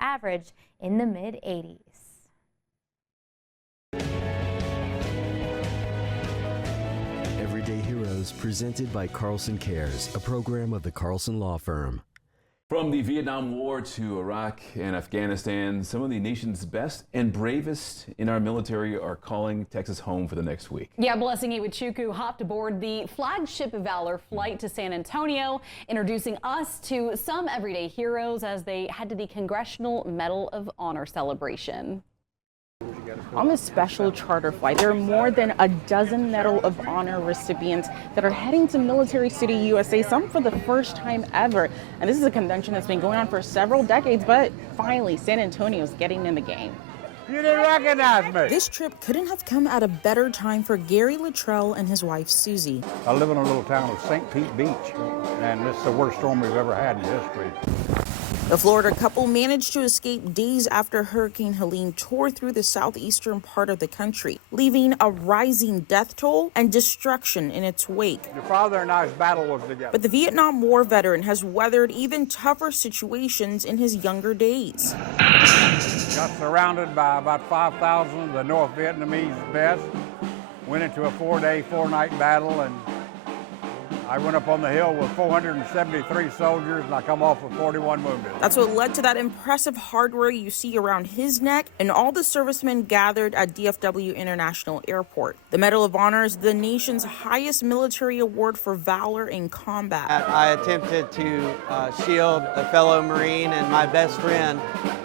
averaged in the mid-80s. Everyday Heroes, presented by Carlson Cares, a program of the Carlson Law Firm. From the Vietnam War to Iraq and Afghanistan, some of the nation's best and bravest in our military are calling Texas home for the next week. Yeah, Blessing Iwichuku hopped aboard the Flagship Valor flight to San Antonio, introducing us to some everyday heroes as they head to the Congressional Medal of Honor celebration. On this special charter flight, there are more than a dozen Medal of Honor recipients that are heading to Military City, USA, some for the first time ever. And this is a convention that's been going on for several decades, but finally, San Antonio's getting in the game. You didn't recognize me. This trip couldn't have come at a better time for Gary Luttrell and his wife, Susie. I live in a little town of St. Pete Beach, and this is the worst storm we've ever had in history. The Florida couple managed to escape days after Hurricane Helene tore through the southeastern part of the country, leaving a rising death toll and destruction in its wake. Your father and I's battle was together. But the Vietnam War veteran has weathered even tougher situations in his younger days. Got surrounded by about 5,000 of the North Vietnamese best. Went into a 4-day, 4-night battle, and I went up on the hill with 473 soldiers, and I come off with 41 wounded. That's what led to that impressive hardware you see around his neck and all the servicemen gathered at DFW International Airport. The Medal of Honor is the nation's highest military award for valor in combat. I attempted to shield a fellow Marine and my best friend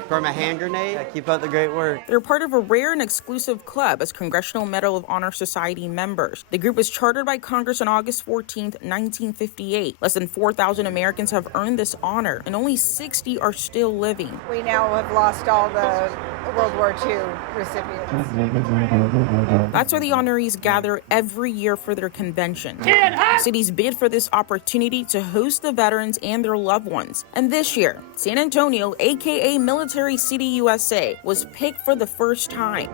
from a hand grenade. Keep up the great work. They're part of a rare and exclusive club as Congressional Medal of Honor Society members. The group was chartered by Congress on August 14th, 1958. Less than 4,000 Americans have earned this honor, and only 60 are still living. We now have lost all the World War II recipients. That's why the honorees gather every year for their convention. Cities bid for this opportunity to host the veterans and their loved ones. And this year, San Antonio, aka Military City, USA, was picked for the first time.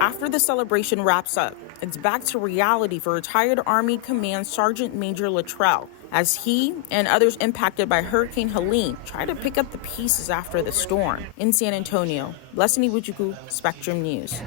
After the celebration wraps up, it's back to reality for retired Army Command Sergeant Major Luttrell, as he and others impacted by Hurricane Helene try to pick up the pieces after the storm. In San Antonio, Blessing Iwichuku, Spectrum News.